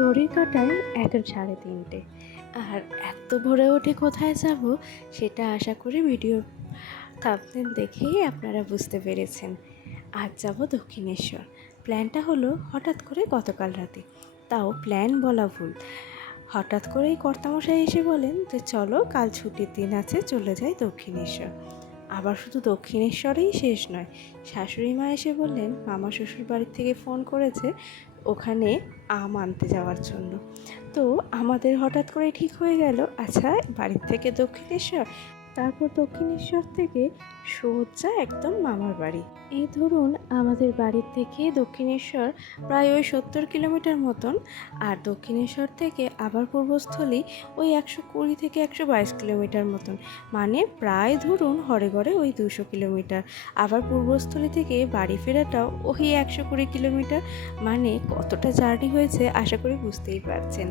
ঘড়ির কাঁটায় এখন 3:30। আর এত ভোরে উঠে কোথায় যাব সেটা আশা করি ভিডিওর থাম্বনেল দেখেই আপনারা বুঝতে পেরেছেন। আজ যাব দক্ষিণেশ্বর। প্ল্যানটা হলো হঠাৎ করে গতকাল রাতে, তাও প্ল্যান বলা ভুল, হঠাৎ করেই কর্তামশাই এসে বলেন যে চলো কাল ছুটির দিন আছে, চলে যাই দক্ষিণেশ্বর। আবার শুধু দক্ষিণেশ্বরেই শেষ নয়, শাশুড়ি মা এসে বললেন মামা শ্বশুর বাড়ির থেকে ফোন করেছে ওখানে আম আনতে যাওয়ার জন্য। তো আমাদের হঠাৎ করে ঠিক হয়ে গেল আচ্ছা বাড়ির থেকে দক্ষিণেশ্বর, তারপর দক্ষিণেশ্বর থেকে সোজা একদম মামার বাড়ি। এই ধরুন আমাদের বাড়ির থেকে দক্ষিণেশ্বর প্রায় ওই 70 কিলোমিটার মতন, আর দক্ষিণেশ্বর থেকে আবার পূর্বস্থলী ওই 120 থেকে 122 কিলোমিটার মতন, মানে প্রায় ধরুন হরে ঘরে ওই 200 কিলোমিটার। আবার পূর্বস্থলী থেকে বাড়ি ফেরাটাও ওই 120 কিলোমিটার, মানে কতটা জার্নি হয়েছে আশা করি বুঝতেই পারছেন।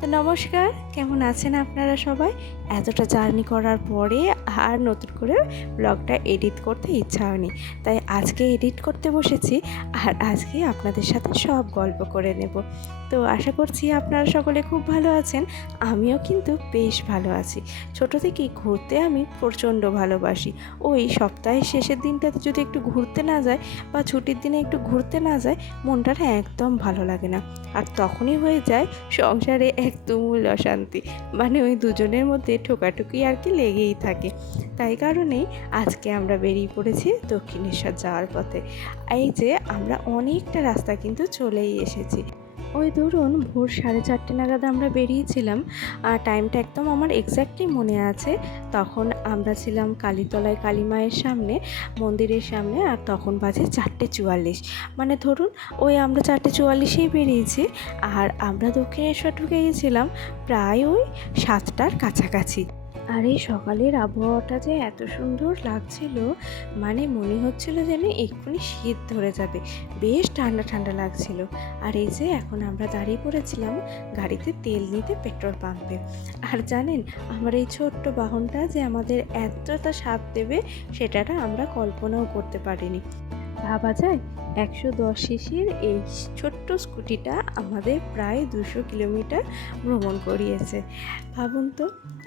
তো নমস্কার, কেমন আছেন আপনারা সবাই? এতটা জার্নি করার পরে আর নতুন করে ব্লগটা এডিট করতে ইচ্ছা হয়নি, তাই আজকে এডিট করতে বসেছি। আর আজকে আপনাদের সাথে সব গল্প করে নেব। তো আশা করছি আপনারা সকলে খুব ভালো আছেন, আমিও কিন্তু বেশ ভালো আছি। ছোট থেকেই ঘুরতে আমি প্রচণ্ড ভালোবাসি। ওই সপ্তাহের শেষের দিনটাতে যদি একটু ঘুরতে না যায় বা ছুটির দিনে একটু ঘুরতে না যায়, মনটা একদম ভালো লাগে না। আর তখনই হয়ে যায় সংসারে এক তুমুল অশান্তি, মানে ওই দুজনের মধ্যে ঠোকাঠুকি আর কি লেগেই থাকে। তাই কারণেই আজকে আমরা বেরিয়ে পড়েছি দক্ষিণেশ্বর যাওয়ার পথে। এই যে আমরা অনেকটা রাস্তা কিন্তু চলেই এসেছি। ওই ধরুন ভোর 4:30 নাগাদ আমরা বেরিয়েছিলাম, আর টাইমটা একদম আমার এক্স্যাক্টলি মনে আছে। তখন আমরা ছিলাম কালীতলায় কালী মায়ের সামনে, মন্দিরের সামনে, আর তখন বাজে 4:44। মানে ধরুন ওই আমরা 4:44এই বেরিয়েছি, আর আমরা দক্ষিণেশ্বর ঢুকে গেছিলাম প্রায় ওই 7টার কাছাকাছি। আর এই সকালের আবহাওয়াটা যে এত সুন্দর লাগছিল, মানে মনে হচ্ছিল যেন এক্ষুনি শীত ধরে যাবে, বেশ ঠান্ডা ঠান্ডা লাগছিল। আর এই যে এখন আমরা দাঁড়িয়ে পড়েছিলাম গাড়িতে তেল নিতে পেট্রোল পাম্পে। আর জানেন আমার এই ছোট্ট বাহনটা যে আমাদের এতটা স্বাদ দেবে সেটা আমরা কল্পনাও করতে পারিনি। ভাবা যায় 110 সিসির এই ছোট্ট স্কুটিটা আমাদের প্রায় 200 কিলোমিটার ভ্রমণ করিয়েছে, ভাবুন তো।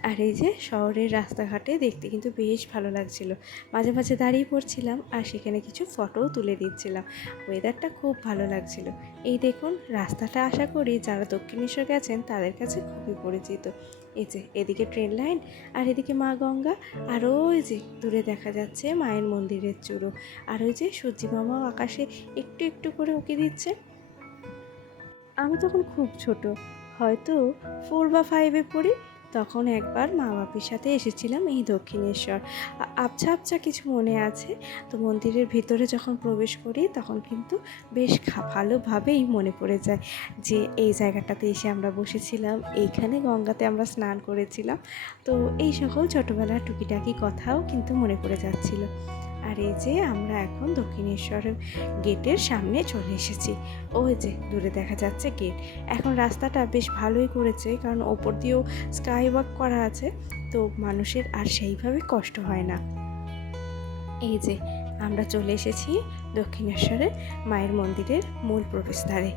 আর এই যে শহরের রাস্তাঘাটে দেখতে কিন্তু বেশ ভালো লাগছিল, মাঝে মাঝে দাঁড়িয়ে পড়ছিলাম আর সেখানে কিছু ফটোও তুলে দিচ্ছিলাম। ওয়েদারটা খুব ভালো লাগছিল। এই দেখুন রাস্তাটা আশা করি যারা দক্ষিণেশ্বর গেছেন তাদের কাছে খুবই পরিচিত। এই যে এদিকে ট্রেন লাইন, আর এদিকে মা গঙ্গা, আর ওই যে দূরে দেখা যাচ্ছে মায়ের মন্দিরের চূড়ো, আর ওই যে সূর্যি মামাও আকাশে একটু একটু করে উঁকি দিচ্ছে। আমি তখন খুব ছোট, হয়তো 4 বা 5-এ পড়ি। তখন একবার মা বাপির সাথে এসেছিলাম এই দক্ষিণেশ্বর, আবছা আবছা কিছু মনে আছে। তো মন্দিরের ভিতরে যখন প্রবেশ করি তখন কিন্তু বেশ ভালোভাবেই মনে পড়ে যায় যে এই জায়গাটাতে এসে আমরা বসেছিলাম, এইখানে গঙ্গাতে আমরা স্নান করেছিলাম। তো এই সকল ছোটোবেলার টুকিটাকি কথাও কিন্তু মনে পড়ে যাচ্ছিল। আর এই যে আমরা এখন দক্ষিণেশ্বরের গেটের সামনে চলে এসেছি। ওই যে দূরে দেখা যাচ্ছে গেট। এখন রাস্তাটা বেশ ভালোই করেছে, কারণ ওপর দিয়েও স্কাই ওয়াক করা আছে, তো মানুষের আর সেইভাবে কষ্ট হয় না। এই যে আমরা চলে এসেছি দক্ষিণেশ্বরের মায়ের মন্দিরের মূল প্রবেশদ্বারে।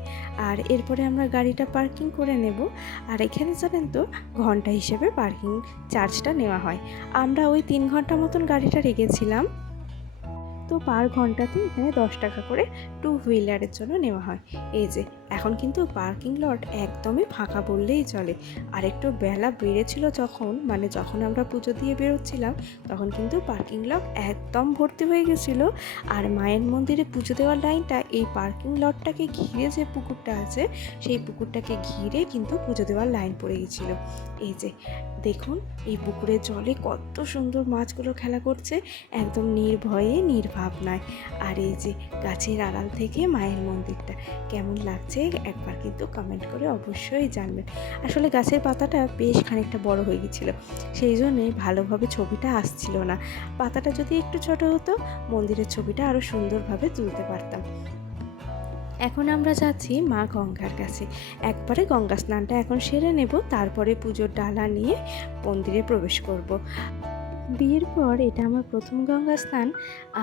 আর এরপরে আমরা গাড়িটা পার্কিং করে নেব। আর এখানে জানেন তো ঘন্টা হিসেবে পার্কিং চার্জটা নেওয়া হয়। আমরা ওই 3 ঘন্টা মতন গাড়িটা রেখেছিলাম, তো পার ঘন্টাতে এখানে 10 টাকা করে 2 হুইলারের জন্য নেওয়া হয়। এই যে এখন কিন্তু পার্কিং লট একদমই ফাঁকা বললেই চলে। আর একটু বেলা বেড়েছিল যখন, মানে যখন আমরা পুজো দিয়ে বেরোচ্ছিলাম, তখন কিন্তু পার্কিং লট একদম ভর্তি হয়ে গেছিলো। আর মায়ের মন্দিরে পুজো দেওয়ার লাইনটা এই পার্কিং লটটাকে ঘিরে যে পুকুরটা আছে সেই পুকুরটাকে ঘিরে কিন্তু পুজো দেওয়ার লাইন পড়ে গেছিলো। এই যে দেখুন এই পুকুরের জলে কত সুন্দর মাছগুলো খেলা করছে, একদম নির্ভয়ে নির্ভাবনায়। আর এই যে গাছের আড়াল থেকে মায়ের মন্দিরটা কেমন লাগছে একবার কিন্তু কমেন্ট করে অবশ্যই জানবেন। আসলে গাছের পাতাটা বেশ খানিকটা বড় হয়ে গেছিলো, সেই জন্যে ভালোভাবে ছবিটা আসছিল না। পাতাটা যদি একটু ছোট হতো মন্দিরের ছবিটা আরও সুন্দরভাবে তুলতে পারতাম। এখন আমরা যাচ্ছি মা গঙ্গার কাছে, একবারে গঙ্গা স্নানটা এখন সেরে নেব, তারপরে পুজোর ডালা নিয়ে মন্দিরে প্রবেশ করব। বিয়ের পর এটা আমার প্রথম গঙ্গা স্নান,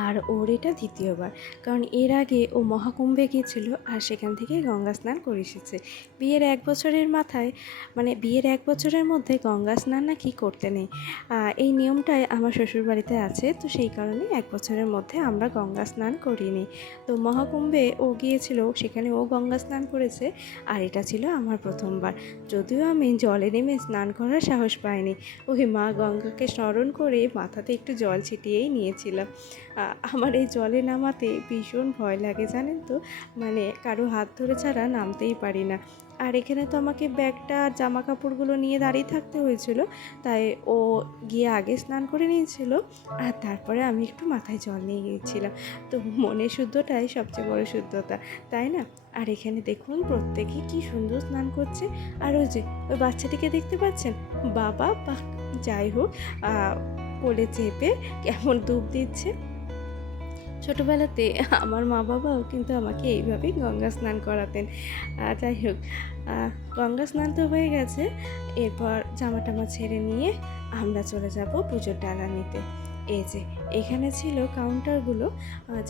আর ওর এটা দ্বিতীয়বার। কারণ এর আগে ও মহাকুম্ভে গিয়েছিল আর সেখান থেকে গঙ্গা স্নান করে এসেছে। বিয়ের 1 বছরের মাথায়, মানে বিয়ের 1 বছরের মধ্যে গঙ্গা স্নান নাকি করতে নেই। এই নিয়মটাই আমার শ্বশুরবাড়িতে আছে, তো সেই কারণে 1 বছরের মধ্যে আমরা গঙ্গা স্নান করিনি। তো মহাকুম্ভে ও গিয়েছিল, সেখানে ও গঙ্গা স্নান করেছে, আর এটা ছিল আমার প্রথমবার। যদিও আমি জলে নেমে স্নান করার সাহস পাইনি, ওই মা গঙ্গাকে স্মরণ করে মাথাতে একটু জল ছিটিয়েই নিয়েছিলাম। আমার এই জলে নামাতে ভীষণ ভয় লাগে জানেন তো, মানে কারো হাত ধরে ছাড়া নামতেই পারি না। আর এখানে তো আমাকে ব্যাগটা আর জামা কাপড়গুলো নিয়ে দাঁড়িয়ে থাকতে হয়েছিল, তাই ও গিয়ে আগে স্নান করে নিয়েছিল, আর তারপরে আমি একটু মাথায় জল নিয়ে গিয়েছিলাম। তো মনের শুদ্ধটাই সবচেয়ে বড় শুদ্ধতা, তাই না? আর এখানে দেখুন প্রত্যেকেই কি সুন্দর স্নান করছে। আর ওই যে ওই বাচ্চাটিকে দেখতে পাচ্ছেন, বাবা বা যাই হোক, কোলে চেপে কেমন ডুব দিচ্ছে। ছোটোবেলাতে আমার মা বাবাও কিন্তু আমাকে এইভাবেই গঙ্গা স্নান করাতেন। যাই হোক, গঙ্গা স্নান তো হয়ে গেছে, এরপর জামা টামা ছেড়ে নিয়ে আমরা চলে যাব পুজোর ডালা নিতে। এই যে এখানে ছিল কাউন্টারগুলো,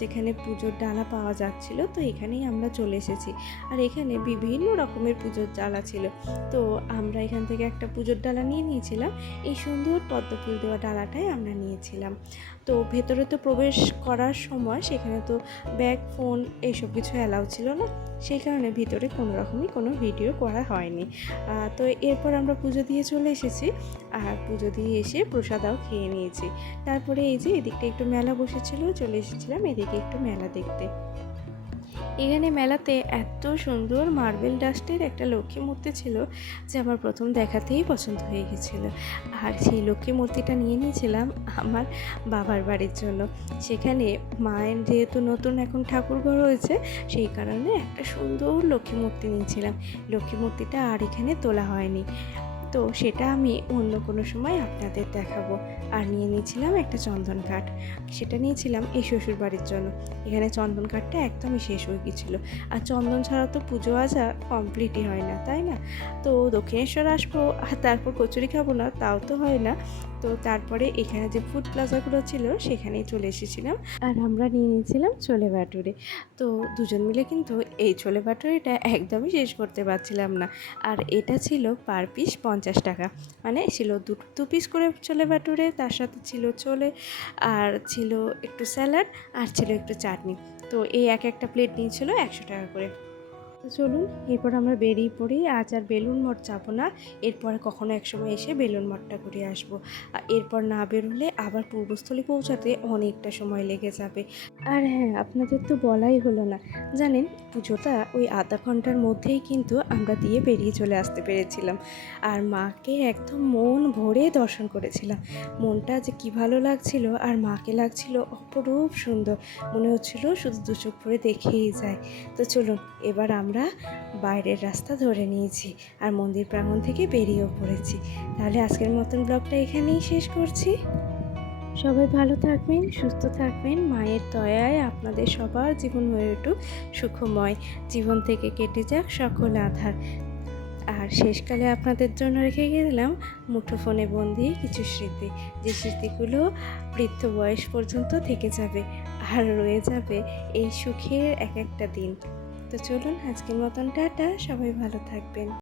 যেখানে পুজোর ডালা পাওয়া যাচ্ছিল, তো এখানেই আমরা চলে এসেছি। আর এখানে বিভিন্ন রকমের পুজোর ডালা ছিল, তো আমরা এখান থেকে একটা পুজোর ডালা নিয়ে নিয়েছিলাম। এই সুন্দর পদ্ম ফুল দেওয়া ডালাটাই আমরা নিয়েছিলাম। তো ভেতরে তো প্রবেশ করার সময় সেখানে তো ব্যাগ, ফোন এইসব কিছু অ্যালাউ ছিল না, সেই কারণে ভিতরে কোনো রকমই কোনো ভিডিও করা হয়নি। তো এরপর আমরা পুজো দিয়ে চলে এসেছি, আর পুজো দিয়ে এসে প্রসাদাও খেয়ে নিয়েছি। তারপরে এই যে এদিকটা একটু মেলা বসেছিল, চলে এসেছিলাম এদিকে একটু মেলা দেখতে। এখানে মেলাতে এত সুন্দর মার্বেল ডাস্টের একটা লক্ষ্মী মূর্তি ছিল, যে আমার প্রথম দেখাতেই পছন্দ হয়ে গেছিলো। আর সেই লক্ষ্মী মূর্তিটা নিয়ে নিয়েছিলাম আমার বাবার বাড়ির জন্য। সেখানে মায়ের যেহেতু নতুন এখন ঠাকুরঘর হয়েছে, সেই কারণে একটা সুন্দর লক্ষ্মী মূর্তি নিয়েছিলাম। লক্ষ্মী মূর্তিটা আর এখানে তোলা হয়নি, তো সেটা আমি অন্য কোনো সময় আপনাদের দেখাবো। আর নিয়ে নিয়েছিলাম একটা চন্দন কাঠ, সেটা নিয়েছিলাম এই শ্বশুরবাড়ির জন্য। এখানে চন্দন কাঠটা একদমই শেষ হয়ে গেছিলো, আর চন্দন ছাড়া তো পুজো আজা কমপ্লিটই হয় না, তাই না? তো দক্ষিণেশ্বর আসবো আর তারপর কচুরি খাবো না, তাও তো হয় না। তো তারপরে এখানে যে ফুড প্লাজাগুলো ছিল সেখানেই চলে এসেছিলাম, আর আমরা নিয়ে নিয়েছিলাম ছোলে ভাটুরে। তো দুজন মিলে কিন্তু এই ছোলে ভাটুরেটা একদমই শেষ করতে পারছিলাম না। আর এটা ছিল পার পিস 50 টাকা, মানে ছিল দু পিস করে ছোলে ভাটুরে, তার সাথে ছিল ছোলে, আর ছিল একটু স্যালাড, আর ছিল একটু চাটনি। তো এই একটা প্লেট নিয়েছিল 100 টাকা করে। তো চলুন এরপর আমরা বেরিয়ে পড়ি। আজ আর বেলুড় মঠ যাবো না, এরপর কখনো একসময় এসে বেলুড় মঠটা ঘুরে আসবো। আর এরপর না বেরোলে আবার পূর্বস্থলী পৌঁছাতে অনেকটা সময় লেগে যাবে। আর হ্যাঁ, আপনাদের তো বলাই হলো না, জানেন পুজোটা ওই আধা ঘন্টার মধ্যেই কিন্তু আমরা দিয়ে বেরিয়ে চলে আসতে পেরেছিলাম। আর মাকে একদম মন ভরে দর্শন করেছিলাম। মনটা যে কী ভালো লাগছিল, আর মাকে লাগছিল অপরূপ সুন্দর, মনে হচ্ছিল শুধু দু চোখ ভরে দেখেই যায়। তো চলুন এবার আমরা বাইরের রাস্তা ধরে নিয়েছি, আর মন্দির প্রাঙ্গণ থেকে বেরিয়েও পড়েছি। তাহলে আজকের মতন ব্লগটা এখানেই শেষ করছি। সবাই ভালো থাকবেন, সুস্থ থাকবেন, মায়ের দয়ায় আপনাদের সবার জীবন হয়ে উঠুক সুখময়, জীবন থেকে কেটে যাক সকল আধার। আর শেষকালে আপনাদের জন্য রেখে গেলাম মুঠোফোনে বন্দি কিছু স্মৃতি, যে স্মৃতিগুলো বৃদ্ধ বয়স পর্যন্ত থেকে যাবে, আর রয়ে যাবে এই সুখের একটা দিন। তো চলুন আজকের মতন টাটা, সবাই ভালো থাকবেন।